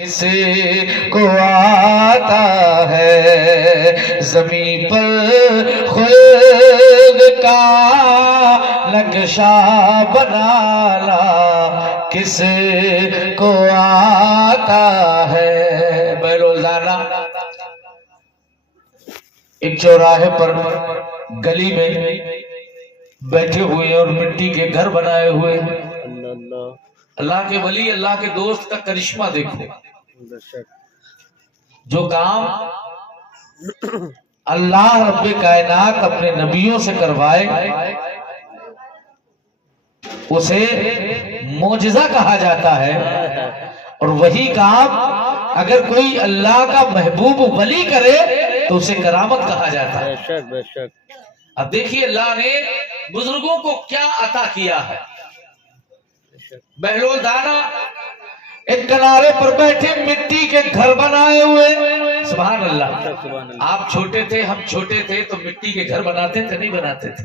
کسی کو آتا ہے زمین پر خلد کا نقشہ بنانا، کس کو آتا ہے۔ میں روزانہ ایک چوراہے پر گلی میں بیٹھے ہوئے اور مٹی کے گھر بنائے ہوئے، اللہ کے ولی، اللہ کے دوست کا کرشمہ دیکھو۔ جو کام اللہ رب کائنات اپنے نبیوں سے کروائے اسے معجزہ کہا جاتا ہے، اور وہی کام اگر کوئی اللہ کا محبوب ولی کرے تو اسے کرامت کہا جاتا ہے۔ اب دیکھیے اللہ نے بزرگوں کو کیا عطا کیا ہے۔ بہلول دانا ایک کنارے پر بیٹھے مٹی کے گھر بنائے ہوئے، سبحان اللہ۔ آپ چھوٹے تھے، ہم چھوٹے تھے تو مٹی کے گھر بناتے تھے نہیں بناتے تھے؟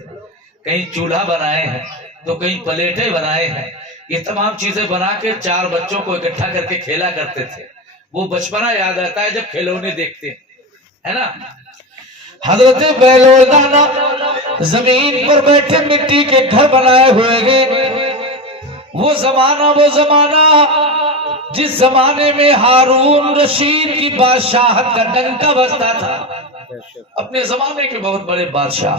کہیں چولہا بنائے ہیں تو کہیں پلیٹیں بنائے ہیں، یہ تمام چیزیں بنا کے چار بچوں کو اکٹھا کر کے کھیلا کرتے تھے۔ وہ بچپنا یاد آتا ہے جب کھلونے دیکھتے ہیں، ہے نا۔ حضرت بہلول دانا زمین پر بیٹھے مٹی کے گھر بنائے ہوئے گئے۔ وہ زمانہ جس زمانے میں ہارون رشید کی بادشاہت کا ڈنکا بجتا تھا۔ اپنے زمانے کے بہت بڑے بادشاہ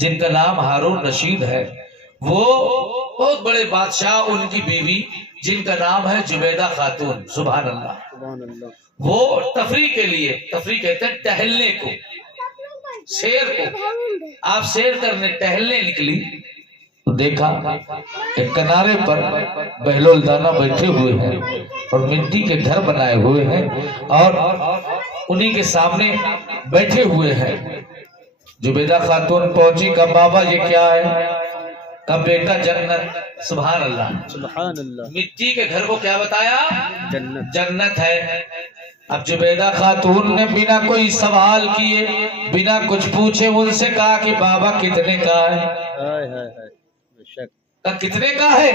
جن کا نام ہارون رشید ہے، وہ بہت بڑے بادشاہ، ان کی بیوی جن کا نام ہے زبیدہ خاتون، سبحان اللہ۔ وہ تفریح کے لیے، تفریح کہتے ہیں ٹہلنے کو، سیر کو، آپ سیر کرنے ٹہلنے نکلی تو دیکھا ایک کنارے پر بہلول دانا بیٹھے ہوئے ہیں اور مٹی کے گھر بنائے ہوئے ہیں، اور انہی کے سامنے بیٹھے ہوئے ہیں۔ زبیدہ خاتون پہنچی، کہا بابا یہ کیا ہے؟ کہا بیٹا جنت، سبحان اللہ۔ مٹی کے گھر کو کیا بتایا؟ جنت ہے۔ اب زبیدہ خاتون نے بنا کوئی سوال کیے، بنا کچھ پوچھے ان سے کہا کہ بابا کتنے کا ہے؟ کتنے کا ہے؟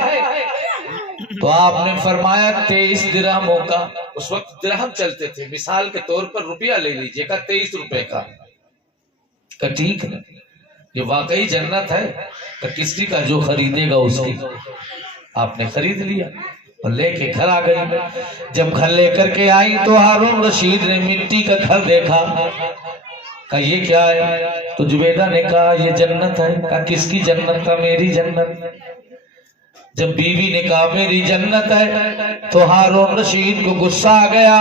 تو آپ نے فرمایا 23 درہموں کا۔ اس وقت درہم چلتے تھے، مثال کے طور پر روپیہ لے لیجئے، کہا 23 روپے کا۔ کہا ٹھیک ہے، یہ واقعی جنت ہے، کہ کسی کا جو خریدے گا اس کی۔ آپ نے خرید لیا اور لے کے گھر آ گئی۔ جب گھر لے کر کے آئی تو ہارون رشید نے مٹی کا گھر دیکھا، کہا یہ کیا ہے؟ تو زبیدہ نے کہا یہ جنت ہے۔ کہا کس کی جنت؟ کا میری جنت۔ جب بیوی نے کہا میری جنت ہے تو ہارون رشید کو غصہ آ گیا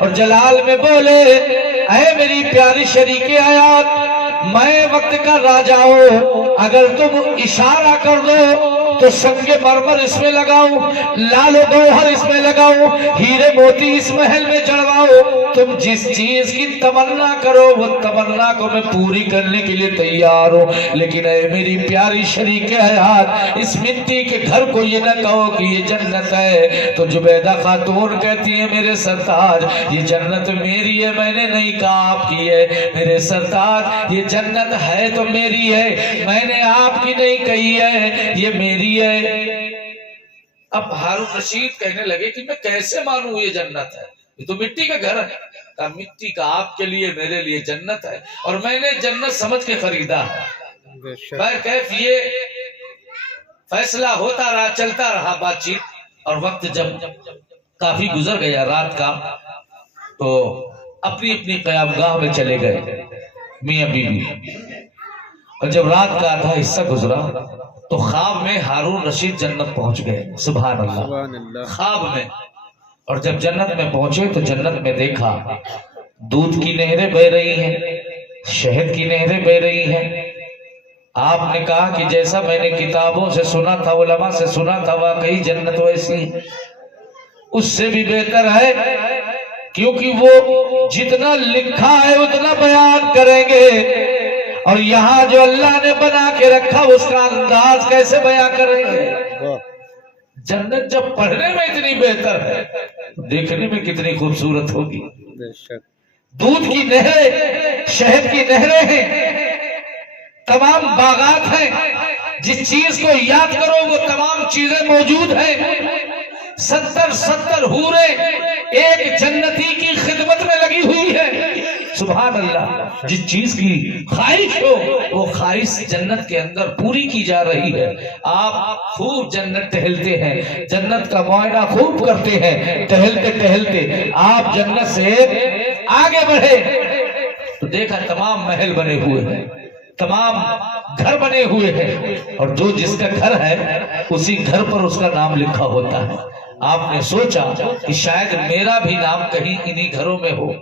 اور جلال میں بولے، اے میری پیاری شریک حیات، میں وقت کا راجا ہوں، اگر تم اشارہ کر دو تو سنگ مرمر اس میں لگاؤں، لال و گوہر اس میں لگاؤں، ہیرے موتی اس محل میں چڑھواؤں، تم جس چیز کی تمنا کرو وہ تمنا کو میں پوری کرنے کے لیے تیار ہوں، لیکن اے میری پیاری شریک حیات، اس مٹی کے گھر کو یہ نہ کہو کہ یہ جنت ہے۔ تو زبیدہ خاتون کہتی ہے میرے سرتاج یہ جنت میری ہے، میں نے نہیں کہا آپ کی ہے، میرے سرتاج یہ جنت ہے تو میری ہے، میں نے آپ کی نہیں کہی ہے، یہ میری ہے۔ اب ہارون رشید کہنے لگے کہ میں کیسے مانوں یہ جنت ہے، یہ تو مٹی کا گھر ہے۔ کہا مٹی کا آپ کے لیے میرے لیے جنت ہے، اور میں نے جنت سمجھ کے خریدا ہے۔ بہرکیف یہ فیصلہ ہوتا رہا، چلتا رہا بات چیت، اور وقت جب کافی گزر گیا رات کا تو اپنی اپنی قیامگاہ میں چلے گئے میاں بیوی۔ اور جب رات کا آدھا حصہ گزرا تو خواب میں ہارون رشید جنت پہنچ گئے، سبحان اللہ، خواب میں۔ اور جب جنت میں پہنچے تو جنت میں دیکھا دودھ کی نہریں بہ رہی ہیں، شہد کی نہریں بہ رہی ہیں۔ آپ نے کہا کہ جیسا میں نے کتابوں سے سنا تھا، علماء سے سنا تھا، واقعی جنت ویسی ہے، اس سے بھی بہتر ہے، کیونکہ وہ جتنا لکھا ہے اتنا بیان کریں گے، اور یہاں جو اللہ نے بنا کے رکھا اس کا انداز کیسے بیان کریں گے۔ جنت جب پڑھنے میں اتنی بہتر ہے تو دیکھنے میں کتنی خوبصورت ہوگی۔ دودھ کی نہریں، شہد کی نہریں ہیں، تمام باغات ہیں، جس چیز کو یاد کرو وہ تمام چیزیں موجود ہیں۔ 70 حوریں ایک جنتی کی خدمت میں لگی ہوئی ہے. سبحان اللہ. جس چیز کی خواہش ہو وہ خواہش جنت کے اندر پوری کی جا رہی ہے. آپ خوب جنت ٹہلتے ہیں, جنت کا معائنہ خوب کرتے ہیں, ٹہلتے ٹہلتے آپ جنت سے آگے بڑھے تو دیکھا تمام محل بنے ہوئے ہیں, تمام گھر بنے ہوئے ہیں, اور جو جس کا گھر ہے اسی گھر پر اس کا نام لکھا ہوتا ہے. آپ نے سوچا کہ شاید میرا بھی نام کہیں انہی گھروں میں ہو,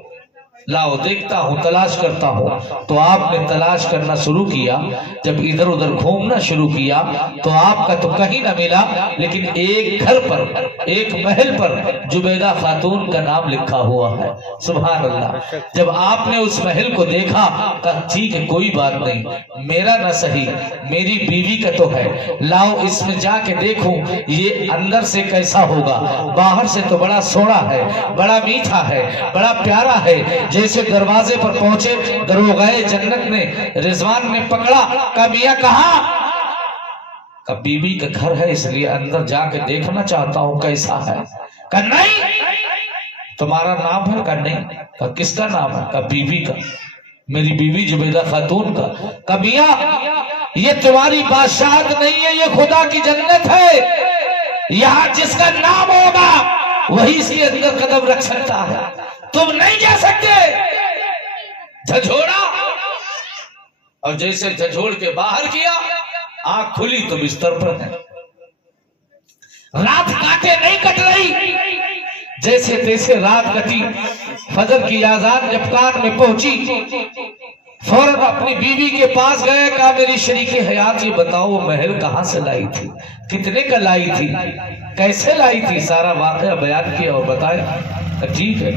لاؤ دیکھتا ہوں, تلاش کرتا ہوں. تو آپ نے تلاش کرنا شروع کیا. جب ادھر ادھر گھومنا شروع کیا تو آپ کا تو کہیں نہ ملا, لیکن ایک گھر پر, ایک محل پر زبیدہ خاتون کا نام لکھا ہوا ہے. سبحان اللہ. جب آپ نے اس محل کو دیکھا کہا ٹھیک ہے کوئی بات نہیں, میرا نہ صحیح میری بیوی کا تو ہے, لاؤ اس میں جا کے دیکھوں یہ اندر سے کیسا ہوگا. باہر سے تو بڑا سوڑا ہے, بڑا میٹھا ہے, بڑا پیارا ہے. جیسے دروازے پر پہنچے دروغے جنت نے, رضوان نے پکڑا, کہا میاں کہاں؟ کہا بیوی کا گھر ہے اس لیے اندر جا کے دیکھنا چاہتا ہوں کیسا ہے. کہا نہیں. تمہارا نام ہے؟ کہا نہیں. کہا کس کا نام ہے؟ کہا بیوی کا, میری بیوی زبیدہ خاتون کا. کہا میاں یہ تمہاری بادشاہت نہیں ہے, یہ خدا کی جنت ہے. یہاں جس کا نام ہوگا وہی اس کے اندر قدم رکھ سکتا ہے, تم نہیں جا سکتے. جھجھوڑا, اور جیسے جھجھوڑ کے باہر کیا, آنکھ کھلی تو بستر پر ہے. رات کاٹے نہیں کٹ رہی, جیسے تیسے رات کٹی. فجر کی اذان جب کان میں پہنچی فوراً اپنی بیوی کے پاس گئے, کہا میری شریک حیات یہ بتاؤ وہ محل کہاں سے لائی تھی, کتنے کا لائی تھی, کیسے لائی تھی, سارا واقعہ بیان کیا اور بتایا. ٹھیک ہے.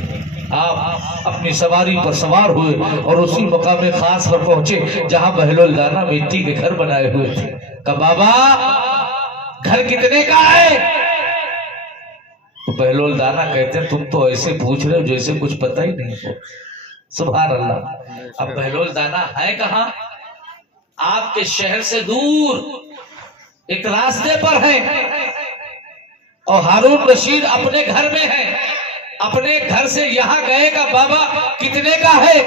آپ اپنی سواری پر سوار ہوئے اور اسی مقام خاص پر پہنچے جہاں بہلول دانا مٹی کے گھر بنائے ہوئے تھے. کہا بابا گھر کتنے کا ہے؟ تو بہلول دانا کہتے ہیں تم تو ایسے پوچھ رہے ہو جیسے کچھ پتہ ہی نہیں ہو. سبحان اللہ. اب بہلول دانا ہے کہاں؟ آپ کے شہر سے دور ایک راستے پر ہے, اور ہارون رشید اپنے گھر میں ہے. اپنے گھر سے یہاں گئے گا بابا کتنے کا ہے؟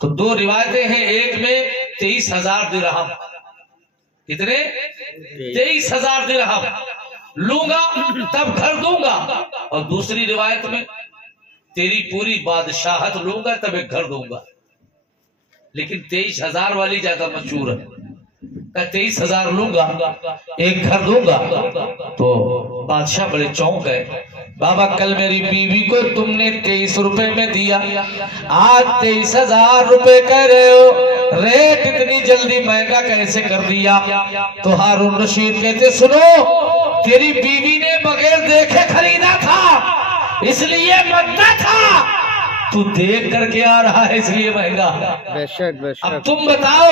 تو دو روایتیں ہیں, ایک میں 23,000 درہم. کتنے؟ 23,000 درہم لوں گا تب گھر دوں گا, اور دوسری روایت میں تیری پوری بادشاہت لوں گا تب ایک گھر دوں گا. لیکن 23,000 والی زیادہ مشہور ہے. 23,000 لوں گا ایک گھر دوں گا. تو بادشاہ بڑے چونک گئے, بابا کل میری بیوی کو تم نے 23 روپے میں دیا, آج 23,000 روپے کہہ رہے ہو, ریٹ اتنی جلدی مہنگا کیسے کر دیا؟ تو ہارون رشید کہتے سنو, تیری بیوی نے بغیر دیکھے خریدا تھا اس لیے مہنگا تھا, تو دیکھ کر کے آ رہا ہے اس لیے مہنگا. اب تم بتاؤ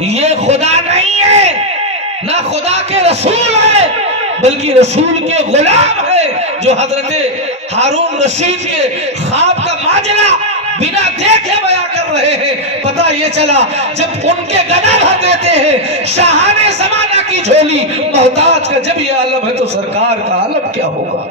یہ خدا نہیں ہے نہ خدا کے رسول ہے, بلکہ رسول کے غلام ہے جو حضرت ہارون رشید کے خواب کا ماجرا بنا دیکھے بیان کر رہے ہیں. پتہ یہ چلا جب ان کے گدا بھر دیتے ہیں شاہانے زمانہ کی جھولی, محتاج کا جب یہ عالم ہے تو سرکار کا عالم کیا ہوگا.